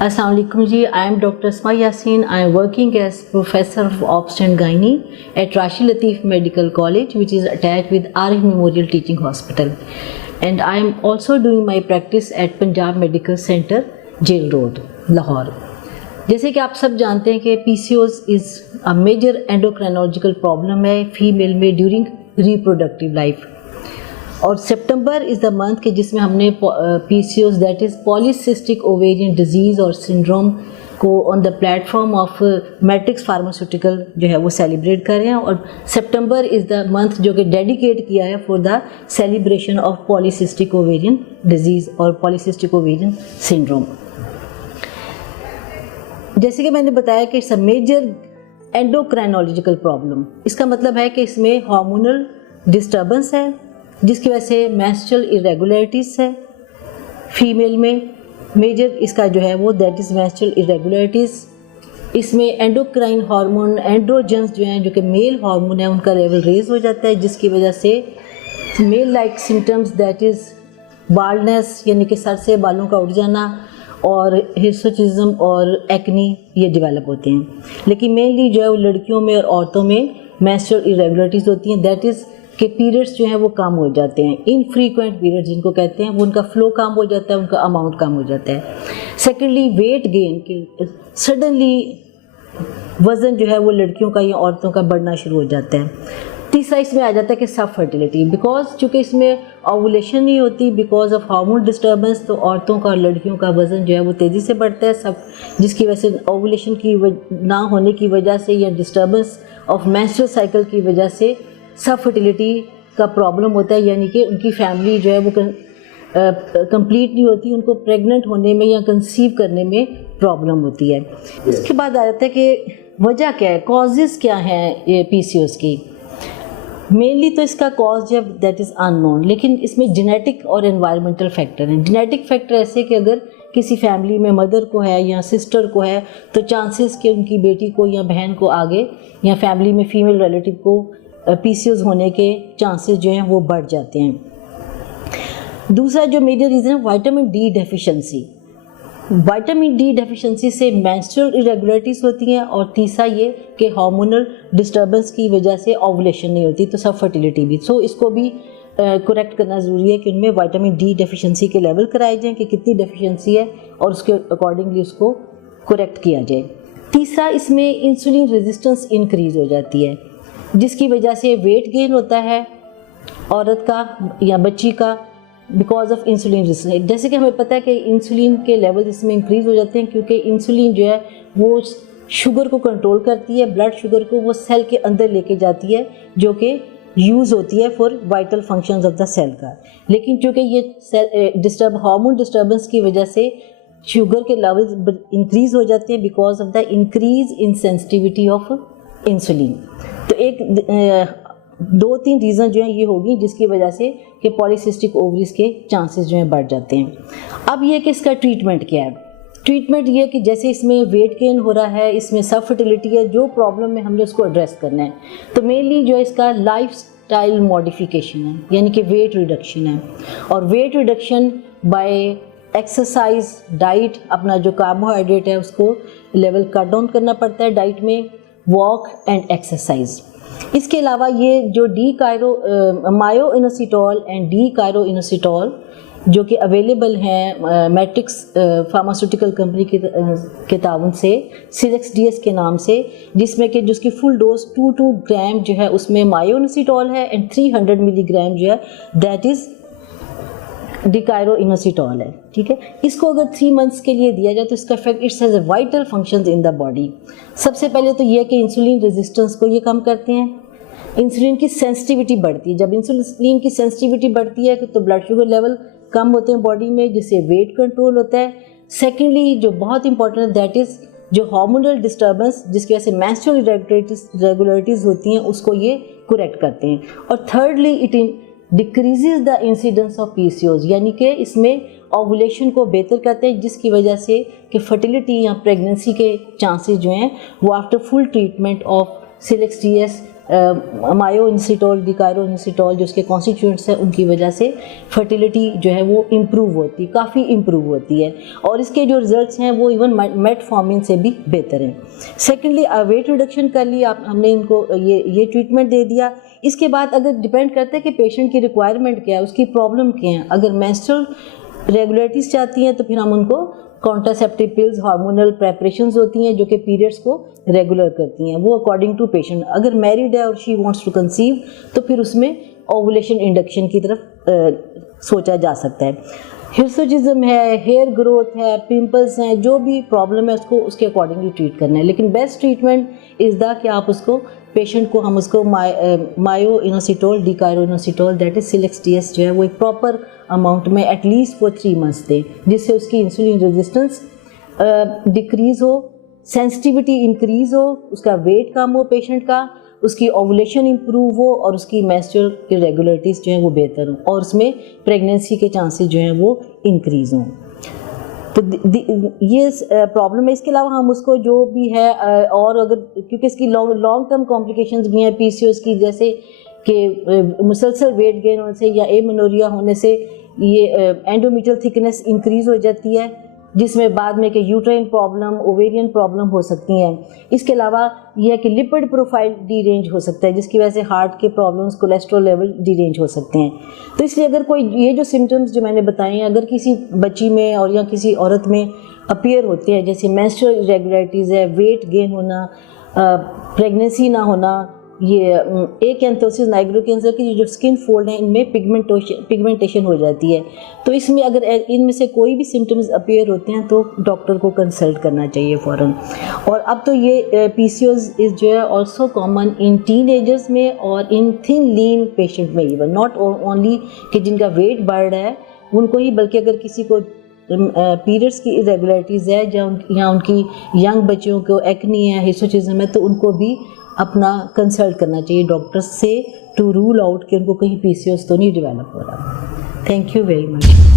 Assalamu alaikum ji, I am Dr. Asma Yassin. I am working as Professor of Obst and Gynae at Rashid Latif Medical College, which is attached with Arif Memorial Teaching Hospital. And I am also doing my practice at Punjab Medical Center, Jail Road, Lahore. जैसे कि आप सब जानते हैं कि PCOS is a major endocrinological problem है female में during reproductive life. और सितंबर इज़ द मंथ के जिसमें हमने PCOS that is polycystic ovarian disease और सिंड्रोम को on the platform of matrix pharmaceutical जो है वो सेलिब्रेट कर रहे हैं। और सितंबर इज़ द मंथ जो कि डेडिकेट किया है for the celebration of polycystic ovarian disease और पॉलीसिस्टिक ओवेरियन सिंड्रोम। जैसे कि मैंने बताया कि it's a major endocrinological problem. इसका मतलब है कि इसमें हार्मोनल डिस्टर्बेंस है जिसकी वजह से मेंस्ट्रुअल इरेगुलरिटीज़ है फीमेल में। मेजर इसका जो है वो दैट इज़ मेंस्ट्रुअल इरेगुलरिटीज़। इसमें एंडोक्राइन हार्मोन एंड्रोजन्स जो हैं जो कि मेल हार्मोन है उनका लेवल रेज हो जाता है जिसकी वजह से male like symptoms that is baldness यानी कि सर से बालों का उठ जाना और हिर्सुटिज्म और एक्नी ये डेवलप होते हैं। लेकिन मेनली जो है वो लड़कियों में और औरतों में मेंस्ट्रुअल इरेगुलरिटीज़ होती हैं दैट इज़ के पीरियड्स जो हैं वो कम हो जाते हैं। इनफ्रीक्वेंट पीरियड जिनको कहते हैं वो उनका फ्लो कम हो जाता है, उनका अमाउंट कम हो जाता है। सेकेंडली वेट गेन के सडनली वज़न जो है वो लड़कियों का या औरतों का बढ़ना शुरू हो जाता है। तीसरा इसमें आ जाता है कि सब फर्टिलिटी बिकॉज चूँकि इसमें ओवुलेशन नहीं होती बिकॉज ऑफ हार्मोन डिस्टर्बेंस, तो औरतों का और लड़कियों का वज़न जो है वो तेज़ी से बढ़ता है सब जिसकी वजह से ओवुलेशन की ना होने की वजह से या डिस्टर्बेंस ऑफ मेंस्ट्रुअल साइकिल की वजह से सब फर्टिलिटी का प्रॉब्लम होता है यानी कि उनकी फैमिली जो है वो कंप्लीट नहीं होती, उनको प्रेग्नेंट होने में या कंसीव करने में प्रॉब्लम होती है। इसके बाद आ जाता है कि वजह क्या है, कॉजेज़ क्या हैं ये PCOS की। मेनली तो इसका कॉज जो है दैट इज़ अननोन, लेकिन इसमें जेनेटिक और एनवायरमेंटल फैक्टर हैं। जेनेटिक फैक्टर ऐसे कि अगर किसी फैमिली में मदर को है या सिस्टर को है तो चांसेस कि उनकी बेटी को या बहन को आगे या फैमिली में फीमेल रिलेटिव को PCOS होने के चांसेस जो हैं वो बढ़ जाते हैं। दूसरा जो मेजर रीज़न है vitamin D deficiency. Vitamin D deficiency से मेंस्ट्रुअल इरेगुलरिटीज़ होती हैं और तीसरा ये कि हार्मोनल डिस्टर्बेंस की वजह से ओवुलेशन नहीं होती तो सब फर्टिलिटी भी। सो इसको भी करेक्ट करना ज़रूरी है कि उनमें विटामिन डी डेफिशिएंसी के लेवल कराए जाएँ कि कितनी डेफिशिएंसी है और उसके अकॉर्डिंगली उसको करेक्ट किया जाए। तीसरा इसमें इंसुलिन रेजिस्टेंस इंक्रीज़ हो जाती है जिसकी वजह से वेट गेन होता है औरत का या बच्ची का बिकॉज ऑफ इंसुलिन रेजिस्टेंस। जैसे कि हमें पता है कि इंसुलिन के लेवल इसमें इंक्रीज़ हो जाते हैं क्योंकि इंसुलिन जो है वो शुगर को कंट्रोल करती है, ब्लड शुगर को वो सेल के अंदर लेके जाती है जो कि यूज़ होती है for vital functions of the cell का। लेकिन चूँकि ये हार्मोन डिस्टर्बेंस की वजह से शुगर के लेवल्स इंक्रीज़ हो जाते हैं because of the increase in sensitivity of insulin. तो एक 2-3 रीज़न जो है ये होगी जिसकी वजह से कि पॉलीसिस्टिक ओवरीज के चांसेस जो हैं बढ़ जाते हैं। अब ये कि इसका ट्रीटमेंट क्या है। ट्रीटमेंट ये कि जैसे इसमें वेट गेन हो रहा है, इसमें सब फर्टिलिटी है, जो प्रॉब्लम है हमने उसको एड्रेस करना है। तो मेनली जो है इसका लाइफ स्टाइल मॉडिफिकेशन है यानी कि वेट रिडक्शन है। और weight reduction by exercise, diet, अपना जो कार्बोहाइड्रेट है उसको लेवल कट डाउन करना पड़ता है डाइट में, वॉक एंड एक्सरसाइज। इसके अलावा ये जो मायोइनोसिटोल एंड डीकाइरोइनोसिटोल जो कि अवेलेबल हैं मैट्रिक्स फार्मास्यूटिकल कंपनी के ताउन से सिलेक्सडीएस के नाम से, जिसमें कि जिसकी फुल डोज 2 ग्राम जो है उसमें मायोइनोसिटोल है एंड 300 मिलीग्राम जो है दैट इज़ डिकाइरोइनोसिटोल है। ठीक है, इसको अगर 3 मंथ्स के लिए दिया जाए तो इसका effect it's has vital functions in the body. सबसे पहले तो ये कि इंसुलिन रेजिस्टेंस को ये कम करते हैं, इंसुलिन की सेंसिटिविटी बढ़ती है। जब इंसुलिन की सेंसिटिविटी बढ़ती है तो ब्लड शुगर लेवल कम होते हैं बॉडी में जिससे वेट कंट्रोल होता है। सेकेंडली जो बहुत इंपॉर्टेंट है दैट इज़ जो हार्मोनल डिस्टर्बेंस जिसकी वजह से मेंस्ट्रुअल इरेगुलरिटीज़ होती हैं उसको ये करेक्ट करते हैं। और thirdly it decreases the incidence of PCOS यानी कि इसमें ओवुलेशन को बेहतर करते हैं जिसकी वजह से कि फर्टिलिटी या प्रेगनेंसी के चांसेस जो हैं वो आफ्टर फुल ट्रीटमेंट ऑफ सिलेक्सडीएस मायोइनसिटोल, डिकायरोइनसिटोल जो उसके कॉन्स्टिट्यूएंट्स हैं उनकी वजह से फर्टिलिटी जो है वो इम्प्रूव होती, काफ़ी इम्प्रूव होती है और इसके जो रिजल्ट्स हैं वो इवन मेटफॉर्मिन से भी बेहतर हैं। सेकेंडली वेट रिडक्शन कर लिया हमने, इनको ये ट्रीटमेंट दे दिया। इसके बाद अगर डिपेंड करता है कि पेशेंट की रिक्वायरमेंट क्या है, उसकी प्रॉब्लम क्या है। अगर मेंस्ट्रुअल रेगुलरिटीज़ चाहती हैं तो फिर हम उनको कॉन्ट्रासेप्टिव पिल्स, हार्मोनल प्रेपरेशंस होती हैं जो कि पीरियड्स को रेगुलर करती हैं, वो अकॉर्डिंग टू पेशेंट। अगर मैरिड है और शी वांट्स टू कंसीव तो फिर उसमें ओवुलेशन इंडक्शन की तरफ सोचा जा सकता है। हिर्सुटिज्म है, हेयर ग्रोथ है, पिंपल्स हैं, जो भी प्रॉब्लम है उसको उसके अकॉर्डिंगली ट्रीट करना है। लेकिन बेस्ट ट्रीटमेंट इज़ द कि आप उसको पेशेंट को हम उसको मायोइनोसिटोल, डिकायरोइनोसिटोल दैट इज सिलेक्सटीएस जो है वो एक प्रॉपर अमाउंट में एटलीस्ट फॉर 3 months दें, जिससे उसकी इंसुलिन रेजिस्टेंस डिक्रीज़ हो, सेंसिटिविटी इंक्रीज़ हो, उसका वेट कम हो पेशेंट का, उसकी ओवुलेशन इंप्रूव हो और उसकी मेंस्ट्रुअल इरेगुलरिटीज़ जो हैं वो बेहतर हों और उसमें प्रेगनेंसी के चांसेस जो हैं वो इंक्रीज़ हों। तो ये प्रॉब्लम है। इसके अलावा हम उसको जो भी है और अगर क्योंकि इसकी लॉन्ग टर्म कॉम्प्लिकेशंस भी हैं पीसीओएस की, जैसे कि मुसलसल वेट गेन होने से या एमेनोरिया होने से ये एंडोमेट्रियल थिकनेस इंक्रीज हो जाती है, जिसमें बाद में कि यूट्राइन प्रॉब्लम, ओवेरियन प्रॉब्लम हो सकती हैं। इसके अलावा यह है कि लिपिड प्रोफाइल डीरेंज हो सकता है, जिसकी वजह से हार्ट के प्रॉब्लम्स, कोलेस्ट्रॉल लेवल डीरेंज हो सकते हैं। तो इसलिए अगर कोई ये जो सिम्टम्स जो मैंने बताए हैं अगर किसी बच्ची में और या किसी औरत में अपीयर होते हैं, जैसे मेंस्ट्रुअल इरेगुलरिटीज़ है, वेट गेन होना, प्रेगनेंसी ना होना, ये एकेंथोसिस नाइग्रो कैंसर की जो स्किन फोल्ड हैं इनमें पिगमेंटेशन हो जाती है। तो इसमें अगर इनमें से कोई भी सिम्टम्स अपीयर होते हैं तो डॉक्टर को कंसल्ट करना चाहिए फ़ौरन। और अब तो ये पीसीओएस इज जो है ऑल्सो कॉमन इन टीनेजर्स में और इन थिन लीन पेशेंट में, इवन नॉट ओनली कि जिनका वेट बढ़ रहा है उनको ही, बल्कि अगर किसी को पीरियड्स की इरेगुलरिटीज़ है या उनकी यंग बच्चियों को एक्नी है, हिर्सुटिज्म है, तो उनको भी अपना कंसल्ट करना चाहिए डॉक्टर से टू रूल आउट कि उनको कहीं पीसीओएस तो नहीं डेवलप हो रहा। Thank you very much.